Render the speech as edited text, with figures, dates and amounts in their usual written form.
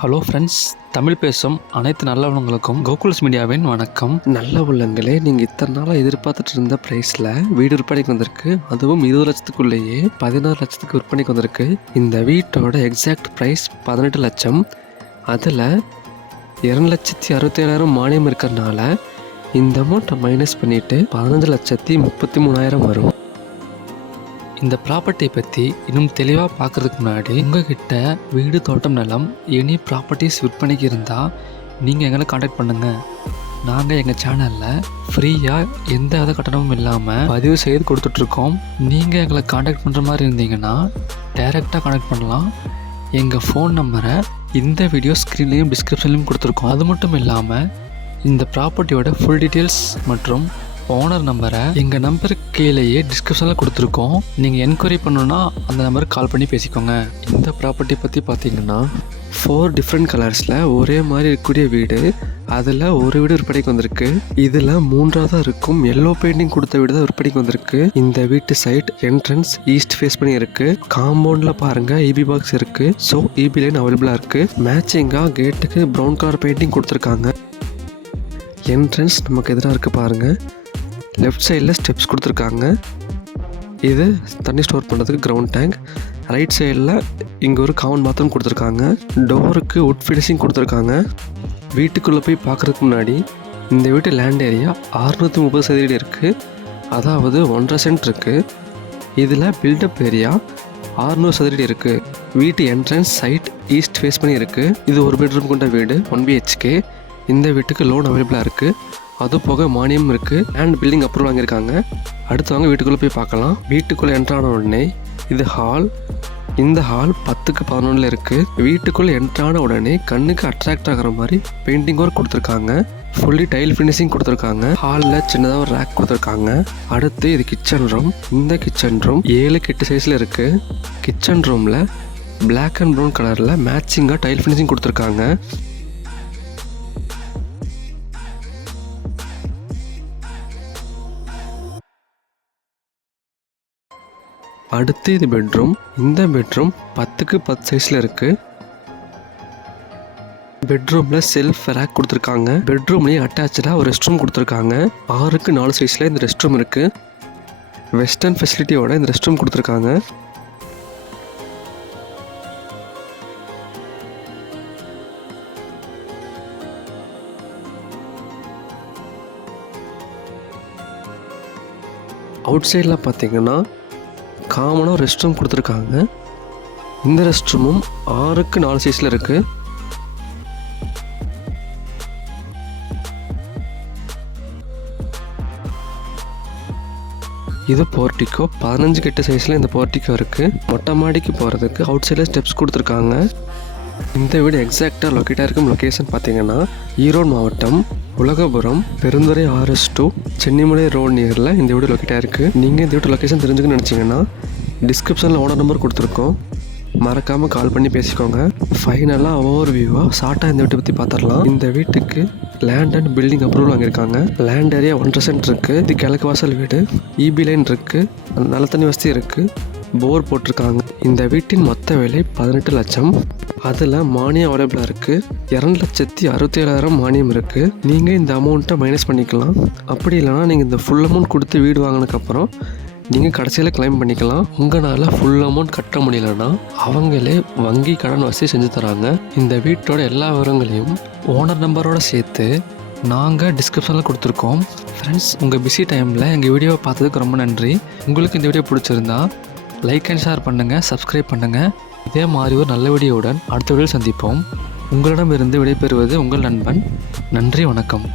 Hello friends, Tamil பேசும் அனைத்து நல்லவங்களுக்கும் கோகுல்ஸ் மீடியாவின் வணக்கம். நல்ல உள்ளங்களே, நீங்கள் இத்தனை நாளாக எதிர்பார்த்துட்டு இருந்த ப்ரைஸில் வீடு விற்பனைக்கு வந்திருக்கு. அதுவும் 20 லட்சத்துக்குள்ளேயே 16 லட்சத்துக்கு விற்பனைக்கு வந்திருக்கு. இந்த வீட்டோட எக்ஸாக்ட் ப்ரைஸ் 18 லட்சம். அதில் 2,67,000 மானியம் இருக்கிறதுனால இந்த அமௌண்ட்டை மைனஸ் பண்ணிவிட்டு 15,33,000 வரும். இந்த ப்ராப்பர்ட்டியை பற்றி இன்னும் தெளிவாக பார்க்குறதுக்கு முன்னாடி உங்ககிட்ட வீடு, தோட்டம், நிலம், எனி ப்ராப்பர்ட்டிஸ் விற்பனைக்கு இருந்தால் நீங்கள் எங்களை காண்டாக்ட் பண்ணுங்கள். நாங்கள் எங்கள் சேனலில் ஃப்ரீயாக எந்த வித கட்டணமும் இல்லாமல் பதிவு செய்து கொடுத்துட்ருக்கோம். நீங்கள் எங்களை காண்டாக்ட் பண்ணுற மாதிரி இருந்தீங்கன்னா டைரெக்டாக காண்டாக்ட் பண்ணலாம். எங்கள் ஃபோன் நம்பரை இந்த வீடியோ ஸ்க்ரீன்லேயும் டிஸ்கிரிப்ஷன்லேயும் கொடுத்துருக்கோம். அது மட்டும் இல்லாமல் இந்த ப்ராப்பர்ட்டியோட ஃபுல் டீட்டெயில்ஸ் மற்றும் ஓனர் நம்பரை எங்கள் நம்பருக்கு கீழேயே டிஸ்கிரிப்ஷனில் கொடுத்துருக்கோம். நீங்கள் என்கொயரி பண்ணணுன்னா அந்த நம்பருக்கு கால் பண்ணி பேசிக்கோங்க. இந்த ப்ராப்பர்ட்டி பற்றி பார்த்தீங்கன்னா 4 டிஃப்ரெண்ட் கலர்ஸில் ஒரே மாதிரி இருக்கக்கூடிய வீடு. அதில் ஒரு வீடு விற்பனைக்கு வந்திருக்கு. இதில் 3ஆவதாக இருக்கும் எல்லோ பெயிண்டிங் கொடுத்த வீடு தான் விற்பனைக்கு வந்திருக்கு. இந்த வீட்டு சைட் என்ட்ரன்ஸ் ஈஸ்ட் ஃபேஸ் பண்ணி இருக்குது. காம்பவுண்டில் பாருங்கள் இபி பாக்ஸ் இருக்குது. ஸோ இபி லைன் அவைலபிளாக இருக்குது. மேட்சிங்காக கேட்டுக்கு ப்ரௌன் கலர் பெயிண்டிங் கொடுத்துருக்காங்க. என்ட்ரன்ஸ் நமக்கு எதிராக இருக்குது பாருங்கள். லெஃப்ட் சைடில் ஸ்டெப்ஸ் கொடுத்துருக்காங்க. இது தண்ணி ஸ்டோர் பண்ணுறதுக்கு கிரவுண்ட் டேங்க். ரைட் சைடில் இங்கே ஒரு காமன் பாத்ரூம் கொடுத்துருக்காங்க. டோருக்கு வுட் ஃபினிஷிங் கொடுத்துருக்காங்க. வீட்டுக்குள்ளே போய் பார்க்குறதுக்கு முன்னாடி இந்த வீட்டு லேண்ட் ஏரியா 630 சதுரடி இருக்குது. அதாவது 1.5 சென்ட் இருக்குது. இதில் பில்டப் ஏரியா 600 சதுரடி இருக்குது. வீட்டு என்ட்ரன்ஸ் சைட் ஈஸ்ட் ஃபேஸ் பண்ணி இருக்குது. இது ஒரு பெட்ரூம் கொண்ட வீடு, 1 BHK. இந்த வீட்டுக்கு லோன் அவைலபிளாக இருக்குது. அது போக மானியம் இருக்குது. அண்ட் பில்டிங் அப்ரூவல் வாங்கியிருக்காங்க. அடுத்து வாங்க வீட்டுக்குள்ளே போய் பார்க்கலாம். வீட்டுக்குள்ளே என்ட்ரான உடனே இது ஹால். இந்த ஹால் 10க்கு 11 இருக்குது. வீட்டுக்குள்ளே என்ட்ரான உடனே கண்ணுக்கு அட்ராக்ட் ஆகிற மாதிரி பெயிண்டிங் ஒர்க் கொடுத்துருக்காங்க. ஃபுல்லி டைல் ஃபினிஷிங் கொடுத்துருக்காங்க. ஹாலில் சின்னதாக ஒரு ரேக் கொடுத்துருக்காங்க. அடுத்து இது கிச்சன் ரூம். இந்த கிச்சன் ரூம் 7 8 சைஸில் இருக்குது. கிச்சன் ரூமில் பிளாக் அண்ட் ப்ரௌன் கலரில் மேட்சிங்காக டைல் ஃபினிஷிங் கொடுத்துருக்காங்க. அடுத்து இது பெட்ரூம். இந்த பெட்ரூம் 10க்கு 10 சைஸில் இருக்குது. பெட்ரூமில் செல்ஃப் ரேக் கொடுத்துருக்காங்க. பெட்ரூம்லேயே அட்டாச்சாக ஒரு ரெஸ்ட் ரூம் கொடுத்துருக்காங்க. 6க்கு 4 சைஸில் இந்த ரெஸ்ட் ரூம் இருக்குது. வெஸ்டர்ன் ஃபெசிலிட்டியோட இந்த ரெஸ்ட் ரூம் கொடுத்துருக்காங்க. அவுட் சைடில் பார்த்தீங்கன்னா காமனாக ரெஸ்ட் ரூம் கொடுத்துருக்காங்க. இந்த ரெஸ்ட் ரூமும் 6க்கு 4 சைஸில் இருக்குது. இது போர்ட்டிக்கோ 15க்கு 8 சைஸில் இந்த போர்ட்டிக்கோ இருக்குது. மொட்டை மாடிக்கு போகிறதுக்கு அவுட் சைடில் ஸ்டெப்ஸ் கொடுத்துருக்காங்க. இந்த வீடு எக்ஸாக்டாக லொக்கேட்டாக இருக்கும் லொக்கேஷன் பார்த்தீங்கன்னா ஈரோடு மாவட்டம் உலகபுரம் பெருந்துறை RS2 சென்னிமலை ரோடு நியரில் இந்த வீடு லொக்கேட்டாக இருக்குது. நீங்கள் இந்த வீட்டு லொக்கேஷன் தெரிஞ்சுக்கணும்னு நினச்சிங்கன்னா டிஸ்கிரிப்ஷனில் ஓனர் நம்பர் கொடுத்துருக்கோம். மறக்காமல் கால் பண்ணி பேசிக்கோங்க. ஃபைனலாக ஓவர் வியூவாக ஷார்ட்டாக இந்த வீட்டை பற்றி பார்த்துடலாம். இந்த வீட்டுக்கு லேண்ட் அண்ட் பில்டிங் அப்ரூவல் வாங்கியிருக்காங்க. லேண்ட் ஏரியா 1.5 சென்ட் இருக்குது. இது கிழக்கு வாசல் வீடு. இபி லைன் இருக்குது. நல்ல தண்ணி வசதி இருக்குது. போர் போட்டிருக்காங்க. இந்த வீட்டின் மொத்த விலை 18 லட்சம். அதில் மானியம் அவைலபிளாக இருக்குது. 2,67,000 மானியம் இருக்குது. நீங்கள் இந்த அமௌண்ட்டை மைனஸ் பண்ணிக்கலாம். அப்படி இல்லைனா நீங்கள் இந்த ஃபுல் அமௌண்ட் கொடுத்து வீடு வாங்கினதுக்கப்புறம் நீங்கள் கடைசியில் கிளைம் பண்ணிக்கலாம். உங்களால் ஃபுல் அமௌண்ட் கட்ட முடியலன்னா அவங்களே வங்கி கடன் வசதி செஞ்சு தராங்க. இந்த வீட்டோட எல்லா விவரங்களையும் ஓனர் நம்பரோடு சேர்த்து நாங்கள் டிஸ்கிரிப்ஷனில் கொடுத்துருக்கோம். ஃப்ரெண்ட்ஸ், உங்கள் பிஸி டைமில் எங்கள் வீடியோவை பார்த்ததுக்கு ரொம்ப நன்றி. உங்களுக்கு இந்த வீடியோ பிடிச்சிருந்தா லைக் அண்ட் ஷேர் பண்ணுங்கள், சப்ஸ்கிரைப் பண்ணுங்கள். இதே மாதிரி ஒரு நல்ல வீடியோவுடன் அடுத்த வீடியோவில் சந்திப்போம். உங்களிடமிருந்து விடைபெறுவது உங்கள் நண்பன். நன்றி, வணக்கம்.